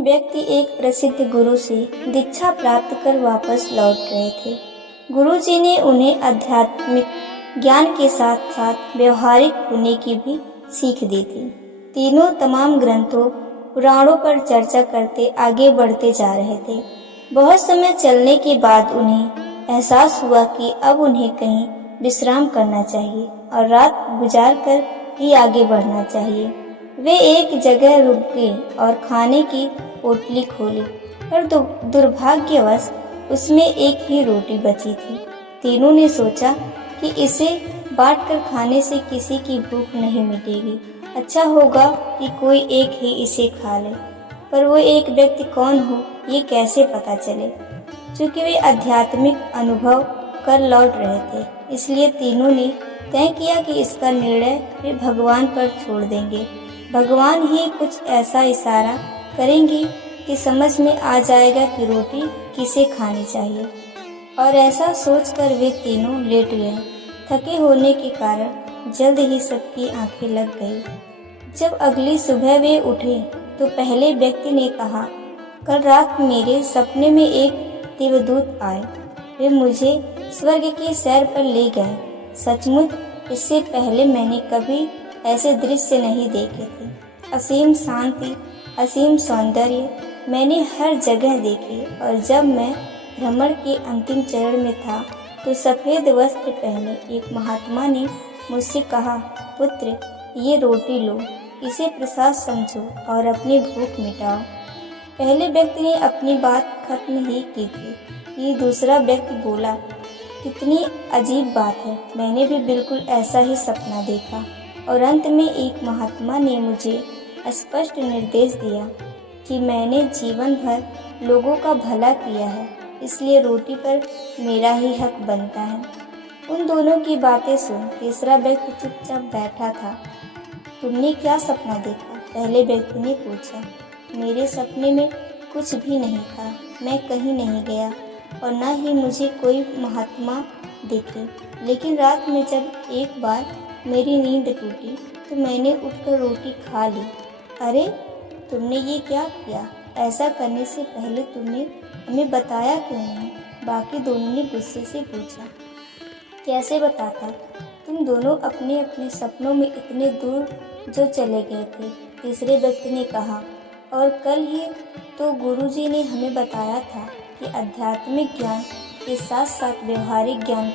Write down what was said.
तीन व्यक्ति एक प्रसिद्ध गुरु से दीक्षा प्राप्त कर वापस लौट रहे थे। गुरुजी ने उन्हें आध्यात्मिक ज्ञान के साथ साथ व्यवहारिक होने की भी सीख दी थी। तीनों तमाम ग्रंथों पुराणों पर चर्चा करते आगे बढ़ते जा रहे थे। बहुत समय चलने के बाद उन्हें एहसास हुआ कि अब उन्हें कहीं विश्राम करना चाहिए और रात गुजार कर ही आगे बढ़ना चाहिए। वे एक जगह रुके और खाने की पोटली खोली, पर दुर्भाग्यवश उसमें एक ही रोटी बची थी। तीनों ने सोचा कि इसे बांटकर खाने से किसी की भूख नहीं मिटेगी, अच्छा होगा कि कोई एक ही इसे खा ले। पर वो एक व्यक्ति कौन हो ये कैसे पता चले? क्योंकि वे आध्यात्मिक अनुभव कर लौट रहे थे, इसलिए तीनों ने तय किया कि इसका निर्णय वे भगवान पर छोड़ देंगे। भगवान ही कुछ ऐसा इशारा करेंगे कि समझ में आ जाएगा कि रोटी किसे खानी चाहिए। और ऐसा सोचकर वे तीनों लेट गए। थके होने के कारण जल्द ही सबकी आंखें लग गई। जब अगली सुबह वे उठे तो पहले व्यक्ति ने कहा, कल रात मेरे सपने में एक देवदूत आए। वे मुझे स्वर्ग की सैर पर ले गए। सचमुच इससे पहले मैंने कभी ऐसे दृश्य नहीं देखे थे। असीम शांति, असीम सौंदर्य मैंने हर जगह देखे। और जब मैं भ्रमण के अंतिम चरण में था तो सफ़ेद वस्त्र पहने एक महात्मा ने मुझसे कहा, पुत्र ये रोटी लो, इसे प्रसाद समझो और अपनी भूख मिटाओ। पहले व्यक्ति ने अपनी बात खत्म ही की थी कि दूसरा व्यक्ति बोला, कितनी अजीब बात है, मैंने भी बिल्कुल ऐसा ही सपना देखा। और अंत में एक महात्मा ने मुझे स्पष्ट निर्देश दिया कि मैंने जीवन भर लोगों का भला किया है, इसलिए रोटी पर मेरा ही हक बनता है। उन दोनों की बातें सुन तीसरा व्यक्ति चुपचाप बैठा था। तुमने क्या सपना देखा? पहले व्यक्ति ने पूछा। मेरे सपने में कुछ भी नहीं था, मैं कहीं नहीं गया और न ही मुझे कोई महात्मा दिखे। लेकिन रात में जब एक बार मेरी नींद टूटी तो मैंने उठकर रोटी खा ली। अरे तुमने ये क्या किया? ऐसा करने से पहले तुमने हमें बताया क्यों नहीं? बाकी दोनों ने गुस्से से पूछा। कैसे बताता? तुम दोनों अपने अपने सपनों में इतने दूर जो चले गए थे। तीसरे व्यक्ति ने कहा, और कल ही तो गुरुजी ने हमें बताया था कि आध्यात्मिक ज्ञान के साथ साथ व्यवहारिक ज्ञान